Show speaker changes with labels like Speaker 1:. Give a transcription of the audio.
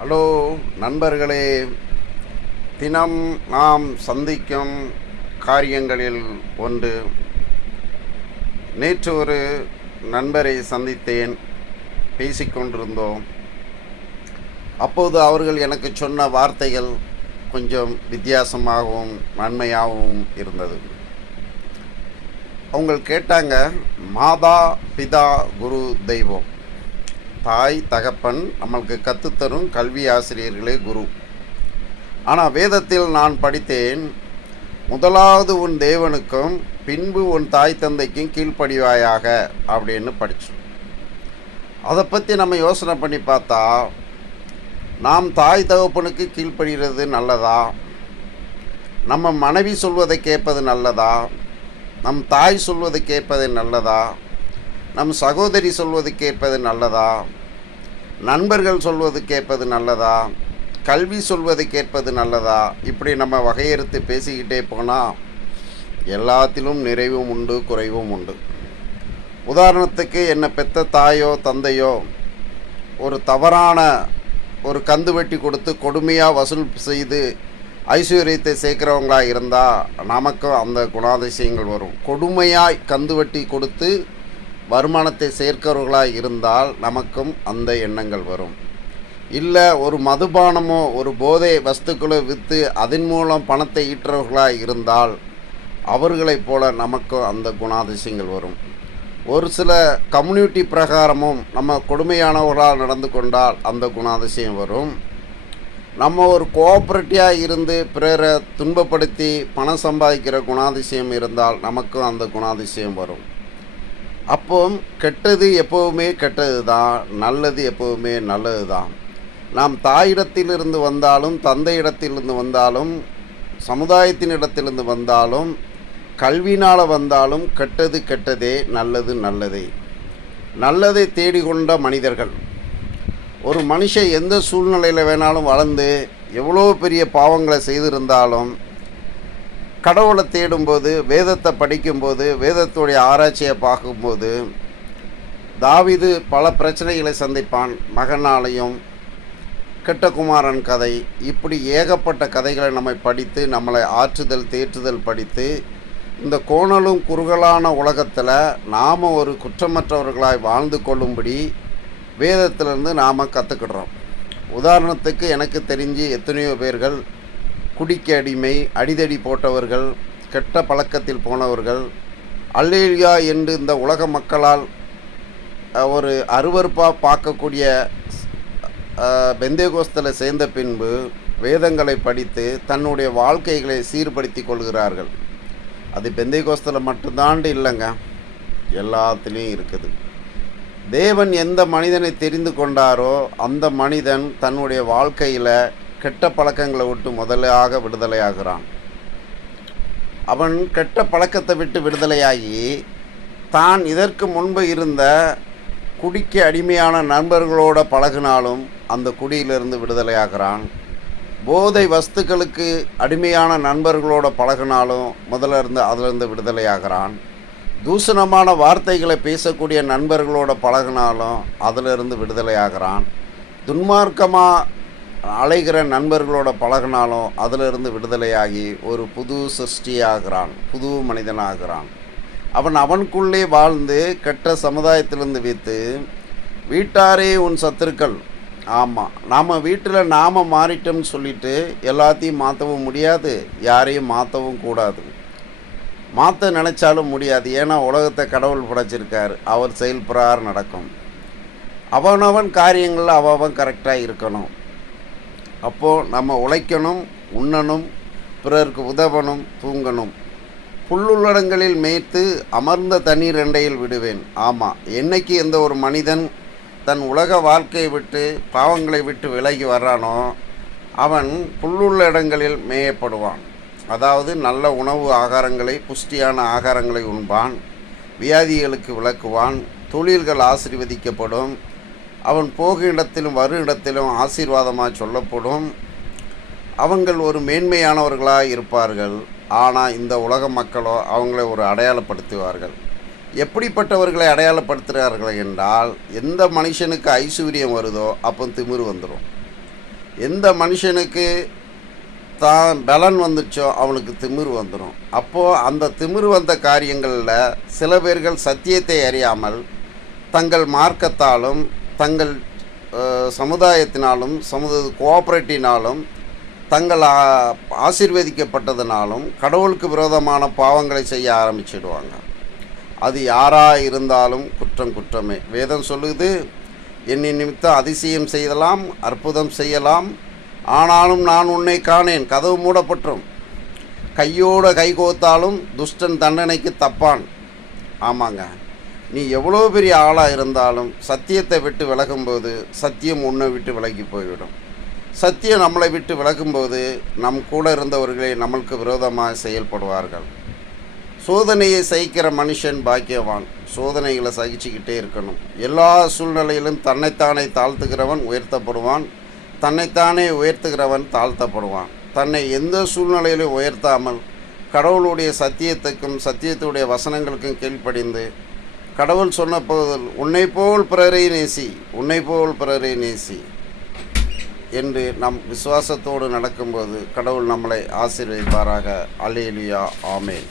Speaker 1: Hello நண்பர்களே தினம் நாம் சந்திக்கும் காரியங்களில் ஒன்று. நேற்று ஒரு நண்பரை சந்தித்தேன் பேசிக்கொண்டிருந்தோம் அப்போது அவர்கள் எனக்கு சொன்ன வார்த்தைகள் கொஞ்சம் வித்தியாசமாகவும் நன்மையாகவும் இருந்தது. அவங்க கேட்டாங்க மாதா பிதா குரு தெய்வம். தாய் தகப்பன் நம்மளுக்கு கற்றுத்தரும் கல்வி ஆசிரியர்களே குரு. ஆனால் வேதத்தில் நான் படித்தேன் முதலாவது உன் தேவனுக்கும் பின்பு உன் தாய் தந்தைக்கும் கீழ்ப்படிவாயாக அப்படின்னு படித்தோம் அதை பற்றி நம்ம யோசனை பண்ணி பார்த்தா நாம் தாய் தகப்பனுக்கு கீழ்ப்படுகிறது நல்லதா? நம்ம மனைவி சொல்வதை கேட்பது நல்லதா? நம் தாய் சொல்வதை கேட்பது நல்லதா? நம் சகோதரி சொல்வது கேட்பது நல்லதா? நண்பர்கள் சொல்வது கேட்பது நல்லதா? கல்வி சொல்வது கேட்பது நல்லதா? இப்படி நம்ம வகையறுத்து பேசிக்கிட்டே போனால் எல்லாத்திலும் நிறைவும் உண்டு குறைவும் உண்டு. உதாரணத்துக்கு என்னை பெத்த தாயோ தந்தையோ ஒரு தவறான ஒரு கந்து வெட்டி கொடுத்து கொடுமையாக வசூல் செய்து ஐஸ்வர்யத்தை சேர்க்குறவங்களாக இருந்தால் நமக்கும் அந்த குணாதிசயங்கள் வரும். கொடுமையாய் கந்து வெட்டி கொடுத்து வருமானத்தை சேர்க்கிறவர்களாக இருந்தால் நமக்கும் அந்த எண்ணங்கள் வரும். இல்லை ஒரு மதுபானமோ ஒரு போதை வஸ்துக்களோ விற்று அதன் மூலம் பணத்தை ஈட்டுறவர்களாக இருந்தால் அவர்களைப் போல நமக்கும் அந்த குணாதிசயங்கள் வரும். ஒரு சில கம்யூனிட்டி பிரகாரமும் நம்ம கொடுமையானவர்களால் நடந்து கொண்டால் அந்த குணாதிசயம் வரும். நம்ம ஒரு கோஆப்ரேட்டிவாக இருந்து பிறரை துன்பப்படுத்தி பணம் சம்பாதிக்கிற குணாதிசயம் இருந்தால் நமக்கும் அந்த குணாதிசயம் வரும். அப்போ கெட்டது எப்போவுமே கெட்டது தான் நல்லது எப்போவுமே நல்லது தான் நாம் தாயிடத்திலிருந்து வந்தாலும் தந்தையிடத்திலிருந்து வந்தாலும் சமுதாயத்தினிடத்திலிருந்து வந்தாலும் கல்வினால் வந்தாலும் கெட்டது கெட்டதே நல்லது நல்லதே. நல்லதை தேடிக்கொண்ட மனிதர்கள். ஒரு மனுஷன் எந்த சூழ்நிலையில் வேணாலும் வளர்ந்து எவ்வளோ பெரிய பாவங்களை செய்திருந்தாலும் கடவுளை தேடும்போது வேதத்தை படிக்கும்போது வேதத்துடைய ஆராய்ச்சியை பார்க்கும்போது தாவிது பல பிரச்சனைகளை சந்திப்பான். மகனாலையும் கெட்டகுமாரன் கதை இப்படி ஏகப்பட்ட கதைகளை நம்ம படித்து நம்மளை ஆற்றுதல் தேற்றுதல் படித்து இந்த கோணலும் குறுகலான உலகத்தில் நாம் ஒரு குற்றமற்றவர்களாய் வாழ்ந்து கொள்ளும்படி வேதத்திலிருந்து நாம் கற்றுக்கிடுறோம் உதாரணத்துக்கு எனக்கு தெரிஞ்சு எத்தனையோ பேர்கள் குடிக்க அடிமை அடிதடி போட்டவர்கள் கெட்ட பழக்கத்தில் போனவர்கள் அல்லேலியா என்று இந்த உலக மக்களால் ஒரு அருவறுப்பாக பார்க்கக்கூடிய பெந்தேகோஸ்தில் சேர்ந்த பின்பு வேதங்களை படித்து தன்னுடைய வாழ்க்கைகளை சீர்படுத்தி கொள்கிறார்கள். அது பெந்தேகோஸ்தில் மட்டும்தாண்டு இல்லைங்க. எல்லாத்துலேயும் இருக்குது. தேவன் எந்த மனிதனை தெரிந்து கொண்டாரோ அந்த மனிதன் தன்னுடைய வாழ்க்கையில் கெட்ட பழக்கங்களை விட்டு முதலாக விடுதலையாகிறான். அவன் கெட்ட பழக்கத்தை விட்டு விடுதலையாகி தான் இதற்கு முன்பு இருந்த குடிக்க அடிமையான நண்பர்களோட பழகினாலும் அந்த குடியிலிருந்து விடுதலையாகிறான். போதை வஸ்துக்களுக்கு அடிமையான நண்பர்களோட பழகினாலும் முதல்ல இருந்து அதிலிருந்து விடுதலையாகிறான். தூஷணமான வார்த்தைகளை பேசக்கூடிய நண்பர்களோட பழகினாலும் அதிலிருந்து விடுதலையாகிறான். துன்மார்க்கமாக அலைகிற நண்பர்களோட பழகினாலும் அதிலிருந்து விடுதலையாகி ஒரு புது சிருஷ்டியாகிறான் புது மனிதனாகிறான். அவன் அவனுக்குள்ளே வாழ்ந்து கெட்ட சமுதாயத்திலிருந்து வைத்து வீட்டாரே உன் சத்துருக்கள். ஆமாம் நாம் வீட்டில் நாம் மாறிட்டோம்னு சொல்லிட்டு எல்லாத்தையும் மாற்றவும் முடியாது யாரையும் மாற்றவும் கூடாது. மாற்ற நினச்சாலும் முடியாது ஏன்னா உலகத்தை கடவுள் படைச்சிருக்கார் அவர் செயல்புறார் நடக்கும். அவனவன் காரியங்களில் அவன் கரெக்டாக இருக்கணும். அப்போது நம்ம உழைக்கணும் உண்ணணும் பிறருக்கு உதவணும் தூங்கணும். புல்லுள்ளடங்களில் மேய்த்து அமர்ந்த தண்ணீர் எண்டையில் விடுவேன். ஆமாம் என்னைக்கு எந்த ஒரு மனிதன் தன் உலக வாழ்க்கையை விட்டு பாவங்களை விட்டு விலகி வர்றானோ அவன் புல்லுள்ள இடங்களில் மேயப்படுவான். அதாவது நல்ல உணவு ஆகாரங்களை புஷ்டியான ஆகாரங்களை உண்பான் வியாதிகளுக்கு விளக்குவான் தொழில்கள் ஆசிர்வதிக்கப்படும் அவன் போகும் இடத்திலும் வரும் இடத்திலும் ஆசீர்வாதமாக சொல்லப்படும். அவங்கள் ஒரு மேன்மையானவர்களாக இருப்பார்கள். ஆனால் இந்த உலக மக்களோ அவங்களை ஒரு அடையாளப்படுத்துவார்கள். எப்படிப்பட்டவர்களை அடையாளப்படுத்துகிறார்கள் என்றால் எந்த மனுஷனுக்கு ஐஸ்வர்யம் வருதோ அப்போ திமிரு வந்துடும் எந்த மனுஷனுக்கு தான் பலன் வந்துச்சோ அவனுக்கு திமிரு வந்துடும் அப்போது அந்த திமிரு வந்த காரியங்களில் சில பேர்கள் சத்தியத்தை அறியாமல் தங்கள் மார்க்கத்தாலும் தங்கள் சமுதாயத்தினாலும் சமுதாய கோஆப்ரேட்டினாலும் தங்கள் ஆசிர்வதிக்கப்பட்டதுனாலும் கடவுளுக்கு விரோதமான பாவங்களை செய்ய ஆரம்பிச்சிடுவாங்க. அது யாராக இருந்தாலும் குற்றம் குற்றமே. வேதம் சொல்லுது என்னை நிமித்தம் அதிசயம் செய்யலாம் அற்புதம் செய்யலாம். ஆனாலும் நான் உன்னை காணேன். கதவு மூடப்பட்டும் கையோட கை கோத்தாலும் துஷ்டன் தண்டனைக்கு தப்பான். ஆமாங்க. நீ எவ்வளோ பெரிய ஆளாக இருந்தாலும் சத்தியத்தை விட்டு விலகும்போது சத்தியம் உன்னை விட்டு விலகி போய்விடும். சத்தியம் நம்மளை விட்டு விலகும்போது நம் கூட இருந்தவர்களே நம்மளுக்கு விரோதமாக செயல்படுவார்கள். சோதனையை சகிக்கிற மனுஷன் பாக்கியவான். சோதனைகளை சகிச்சுக்கிட்டே இருக்கணும். எல்லா சூழ்நிலையிலும் தன்னைத்தானே தாழ்த்துகிறவன் உயர்த்தப்படுவான். தன்னைத்தானே உயர்த்துகிறவன் தாழ்த்தப்படுவான். தன்னை எந்த சூழ்நிலையிலும் உயர்த்தாமல் கடவுளுடைய சத்தியத்துக்கும் சத்தியத்துடைய வசனங்களுக்கும் கீழ்ப்படிந்து கடவுள் சொன்ன போதில் உன்னை போல் பிறரை நேசி உன்னை போல் பிறரை நேசி என்று நம் விசுவாசத்தோடு நடக்கும்போது கடவுள் நம்மளை ஆசீர்வதிப்பாராக. அலேலியா ஆமேன்.